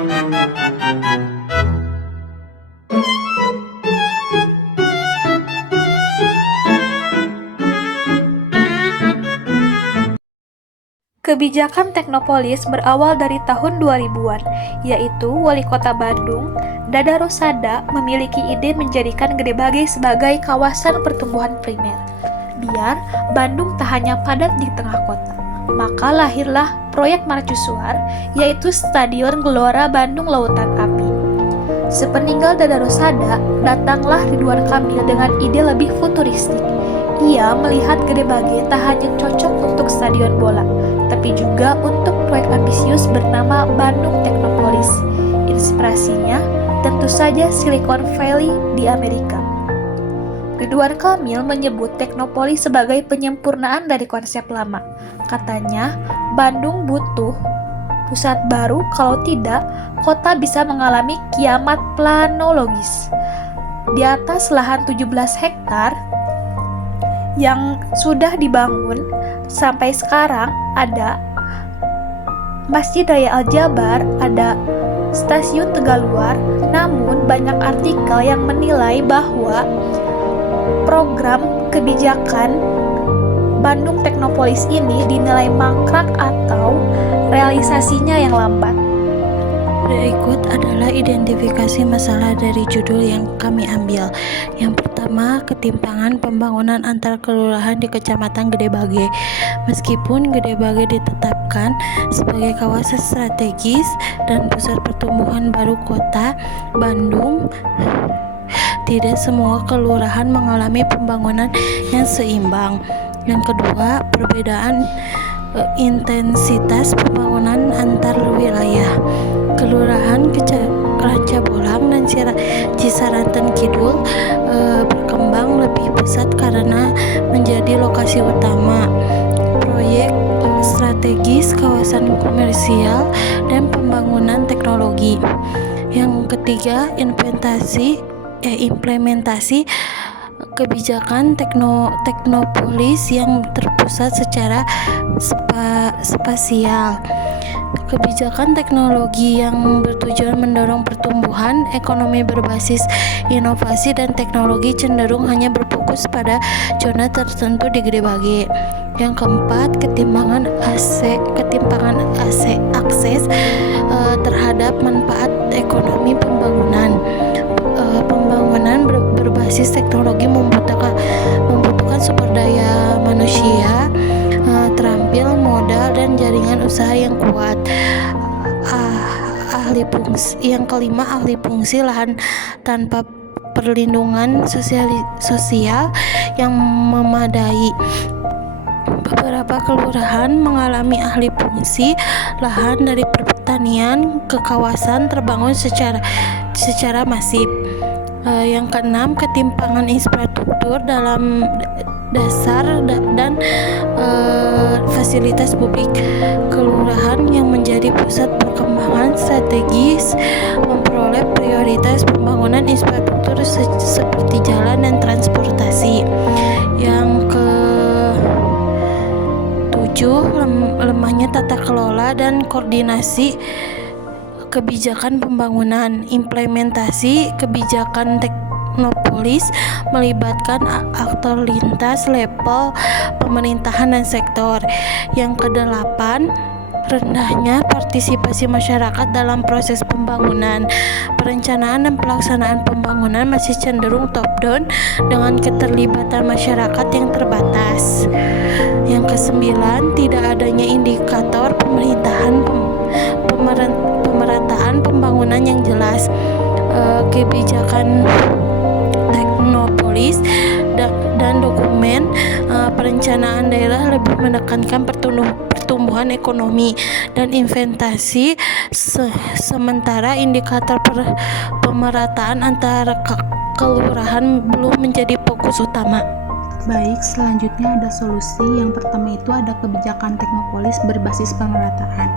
Kebijakan Teknopolis berawal dari tahun 2000-an, yaitu Wali Kota Bandung, Dada Rosada, memiliki ide menjadikan Gedebage sebagai kawasan pertumbuhan primer. Biar Bandung tak hanya padat di tengah kota. Maka lahirlah proyek mercusuar, yaitu Stadion Gelora Bandung Lautan Api. Sepeninggal Dada Rosada, datanglah Ridwan Kamil dengan ide lebih futuristik. Ia melihat Gedebage tak hanya cocok untuk stadion bola, tapi juga untuk proyek ambisius bernama Bandung Teknopolis. Inspirasinya tentu saja Silicon Valley di Amerika. Ridwan Kamil menyebut Teknopolis sebagai penyempurnaan dari konsep lama. Katanya, Bandung butuh pusat baru, kalau tidak, kota bisa mengalami kiamat planologis. Di atas lahan 17 hektar yang sudah dibangun, sampai sekarang ada Masjid Raya Al-Jabar, ada Stasiun Tegaluar. Namun banyak artikel yang menilai bahwa program kebijakan Bandung Teknopolis ini dinilai mangkrak atau realisasinya yang lambat. Berikut adalah identifikasi masalah dari judul yang kami ambil. Yang pertama, ketimpangan pembangunan antar kelurahan di Kecamatan Gedebage. Meskipun Gedebage ditetapkan sebagai kawasan strategis dan pusat pertumbuhan baru kota Bandung, tidak semua kelurahan mengalami pembangunan yang seimbang. Yang kedua, perbedaan intensitas pembangunan antar wilayah. Kelurahan Ranca Bolang dan Cisaranten Kidul berkembang lebih pesat karena menjadi lokasi utama proyek strategis, kawasan komersial, dan pembangunan teknologi. Yang ketiga, implementasi kebijakan teknopolis yang terpusat secara spasial. Kebijakan teknologi yang bertujuan mendorong pertumbuhan ekonomi berbasis inovasi dan teknologi cenderung hanya berfokus pada zona tertentu di Gedebage. Yang keempat, ketimpangan akses terhadap manfaat ekonomi pembangunan. Pembangunan berbasis teknologi membutuhkan sumber daya manusia, terampil, modal, dan jaringan usaha yang kuat. Yang kelima, ahli fungsi lahan tanpa perlindungan sosial yang memadai. Beberapa kelurahan mengalami ahli fungsi lahan dari pertanian ke kawasan terbangun secara masif. Yang keenam, ketimpangan infrastruktur dalam dasar dan fasilitas publik. Kelurahan yang menjadi pusat perkembangan strategis memperoleh prioritas pembangunan infrastruktur seperti jalan dan transportasi. Yang ketujuh, lemahnya tata kelola dan koordinasi kebijakan pembangunan. Implementasi kebijakan Teknopolis melibatkan aktor lintas level pemerintahan dan sektor. Yang kedelapan, rendahnya partisipasi masyarakat dalam proses pembangunan. Perencanaan dan pelaksanaan pembangunan masih cenderung top down dengan keterlibatan masyarakat yang terbatas. Yang kesembilan, tidak adanya indikator pemerataan pembangunan yang jelas. Kebijakan Teknopolis dan dokumen perencanaan daerah lebih menekankan pertumbuhan ekonomi dan investasi, sementara indikator pemerataan antara kelurahan belum menjadi fokus utama. Baik, selanjutnya ada solusi. Yang pertama itu ada kebijakan Teknopolis berbasis pemerataan.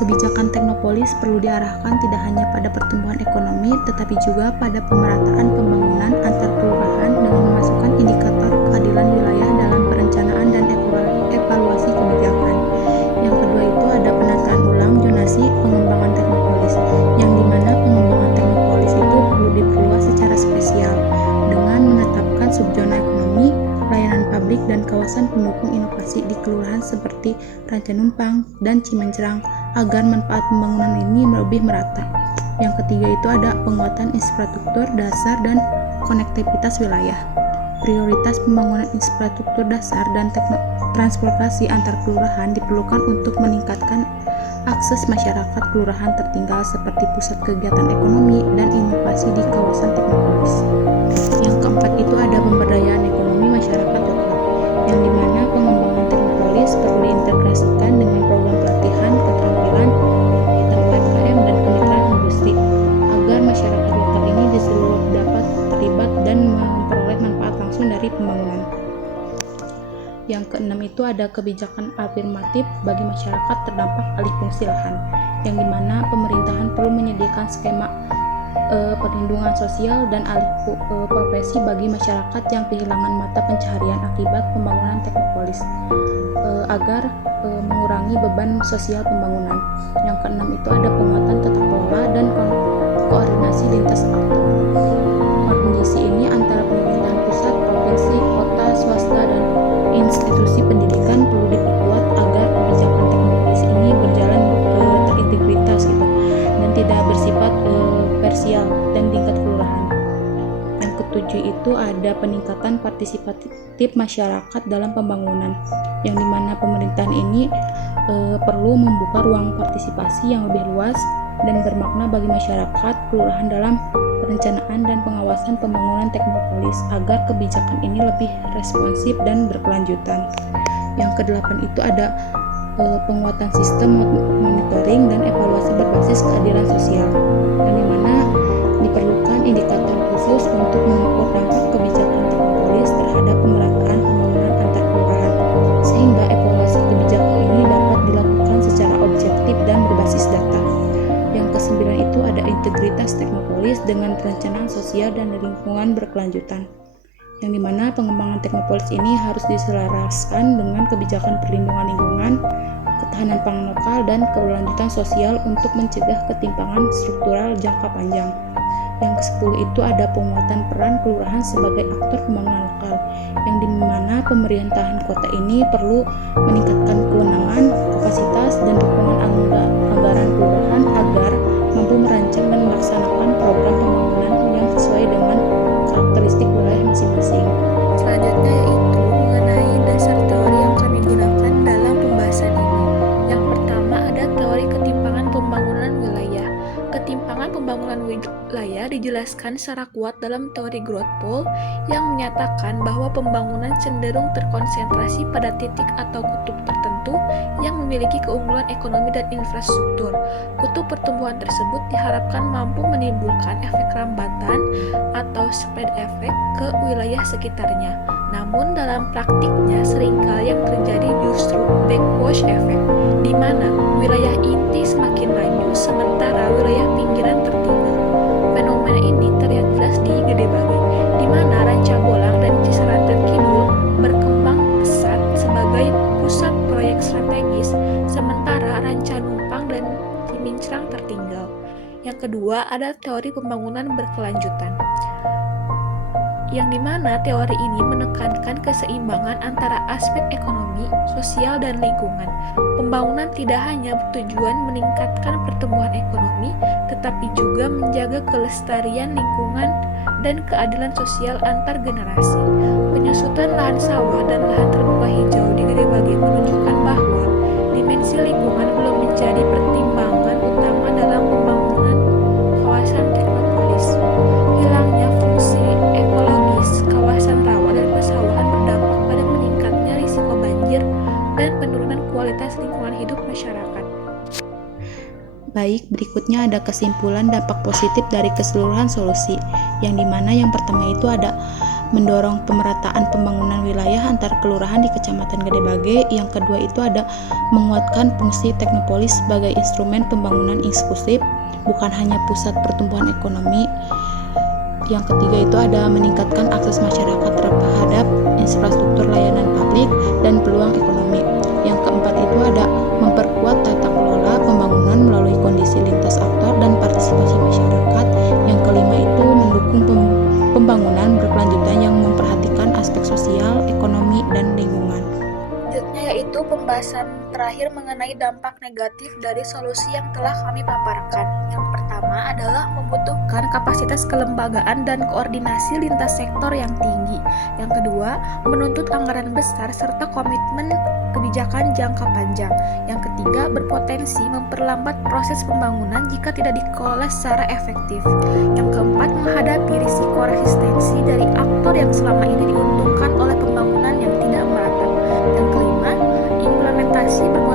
Kebijakan Teknopolis perlu diarahkan tidak hanya pada pertumbuhan ekonomi, tetapi juga pada pemerataan pembangunan antar kelurahan dengan memasukkan indikator keadilan wilayah dalam perencanaan dan evaluasi kebijakan. Yang kedua itu ada penataan ulang zonasi pengembangan Teknopolis. kawasan pendukung inovasi di kelurahan seperti Rancanumpang dan Cimanjerang agar manfaat pembangunan ini lebih merata. Yang ketiga itu ada penguatan infrastruktur dasar dan konektivitas wilayah. Prioritas pembangunan infrastruktur dasar dan transportasi antar kelurahan diperlukan untuk meningkatkan akses masyarakat kelurahan tertinggal seperti pusat kegiatan ekonomi dan inovasi di kawasan teknopolis. Yang keempat itu ada pemberdayaan ekonomi masyarakat lokal, yang dimana pengembangan teknopolis perlu diintegrasikan dengan program pelatihan keterampilan, kegiatan UMKM dan kemitraan industri, agar masyarakat lokal ini di seluruh dapat terlibat dan memperoleh manfaat langsung dari pembangunan. Yang keenam itu ada kebijakan afirmatif bagi masyarakat terdampak alih fungsi lahan, yang dimana pemerintahan perlu menyediakan skema perlindungan sosial dan alih profesi bagi masyarakat yang kehilangan mata pencaharian akibat pembangunan teknopolis, agar mengurangi beban sosial pembangunan. Yang keenam itu ada penguatan tata kelola dan koordinasi lintas aktor. Koordinasi ini antara pemerintahan pusat, provinsi, kota, swasta, dan institusi pendidikan perlu diperkuat agar kebijakan teknopolis ini berjalan terintegritas dan tidak bersifat parsial dan tingkat kelurahan. Yang ketujuh itu ada peningkatan partisipatif masyarakat dalam pembangunan, yang dimana pemerintahan ini perlu membuka ruang partisipasi yang lebih luas dan bermakna bagi masyarakat kelurahan dalam perencanaan dan pengawasan pembangunan teknopolis agar kebijakan ini lebih responsif dan berkelanjutan. Yang kedelapan itu ada penguatan sistem monitoring dan evaluasi berbasis keadilan sosial, yang dimana diperlukan indikator khusus untuk mengukur dampak kebijakan teknopolis terhadap pemerataan pembangunan antar kelurahan, sehingga evaluasi kebijakan ini dapat dilakukan secara objektif dan berbasis data. Yang kesembilan itu ada integritas teknopolis dengan perencanaan sosial dan lingkungan berkelanjutan, yang dimana pengembangan teknopolis ini harus diselaraskan dengan kebijakan perlindungan lingkungan, ketahanan pangan lokal, dan keberlanjutan sosial untuk mencegah ketimpangan struktural jangka panjang. Yang ke-10 itu ada penguatan peran kelurahan sebagai aktor pembangunan lokal, yang dimana pemerintahan kota ini perlu meningkatkan kewenangan, kapasitas, dan dukungan anggaran kelurahan agar mampu merancang dan melaksanakan program pembangunan yang sesuai dengan karakteristik wilayah masing-masing. Selanjutnya yaitu mengenai dasar teori yang kami gunakan dalam pembahasan ini. Yang pertama ada teori ketimpangan pembangunan wilayah. Ketimpangan pembangunan wilayah dijelaskan secara kuat dalam teori Grothpool yang menyatakan bahwa pembangunan cenderung terkonsentrasi pada titik atau kutub tertentu yang memiliki keunggulan ekonomi dan infrastruktur. Kutub pertumbuhan tersebut diharapkan mampu menimbulkan efek rambatan atau spread effect ke wilayah sekitarnya. Namun dalam praktiknya seringkali yang terjadi justru backwash effect, di mana wilayah inti semakin maju sementara wilayah pinggiran tertinggal. Fenomena ini terlihat jelas di Gede Bage, di mana Rancabolang dan Cisaranten Kidul berkembang pesat sebagai pusat proyek strategis, sementara Rancanumpang dan Cimincerang tertinggal. Yang kedua ada teori pembangunan berkelanjutan, yang dimana teori ini menekankan keseimbangan antara aspek ekonomi, sosial, dan lingkungan. Pembangunan tidak hanya bertujuan meningkatkan pertumbuhan ekonomi, tetapi juga menjaga kelestarian lingkungan dan keadilan sosial antar generasi. Penyusutan lahan sawah dan lahan terbuka hijau di Gede Bage menunjukkan bahwa dimensi lingkungan belum menjadi pertimbangan utama dalam pembangunan kawasan teknopolis. Hilangnya fungsi ekologis kawasan rawa dan persawahan berdampak pada meningkatnya risiko banjir dan penurunan kualitas lingkungan hidup masyarakat. Baik, berikutnya ada kesimpulan dampak positif dari keseluruhan solusi, yang dimana yang pertama itu ada mendorong pemerataan pembangunan wilayah antar kelurahan di Kecamatan Gede Bage. Yang kedua itu ada menguatkan fungsi teknopolis sebagai instrumen pembangunan inklusif, bukan hanya pusat pertumbuhan ekonomi. Yang ketiga itu ada meningkatkan akses masyarakat terhadap infrastruktur layanan publik dan peluang ekonomi. Yang keempat itu ada memperkuat tata kelola pembangunan melalui kondisi lintas aktor dan partisipasi masyarakat. Yang kelima itu mendukung pembangunan berkelanjutan yang memperhatikan aspek sosial, ekonomi, dan lingkungan. pembahasan terakhir mengenai dampak negatif dari solusi yang telah kami paparkan. Yang pertama adalah membutuhkan kapasitas kelembagaan dan koordinasi lintas sektor yang tinggi. Yang kedua, menuntut anggaran besar serta komitmen kebijakan jangka panjang. Yang ketiga, berpotensi memperlambat proses pembangunan jika tidak dikelola secara efektif. Yang keempat, menghadapi risiko resistensi dari aktor yang selama ini diuntungkan oleh pembangunan yang tidak merata. Yang kelima, implementasi berpotensi